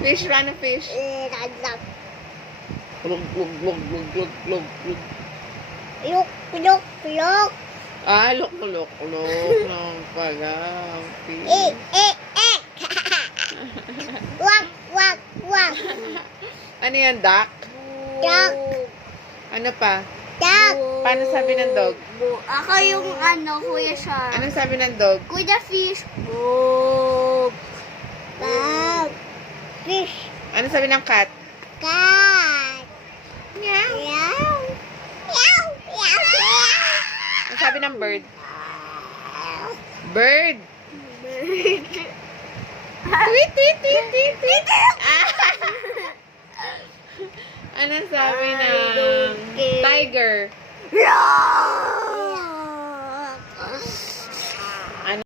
Fish, run a fish. Lalap. Glug, glug, glug, glug, glug, glug, glug. Luk, luk, luk. Ah, look, look, look. Nang pala. Fish. Eh. Wak, wak, wak. Ano yan, duck? Duck. Ano pa? Duck. Paano sabi ng dog? Ako yung Kuya Shark. Anong sabi ng dog? Kuya Fish. Boop. Dog. Fish. Anong sabi ng cat? Cat. Meow. Meow. Meow. Meow. Anong sabi ng bird? Bird. Tweet, tweet, tweet, tweet, tweet. Anong sabi ng tiger? Roar!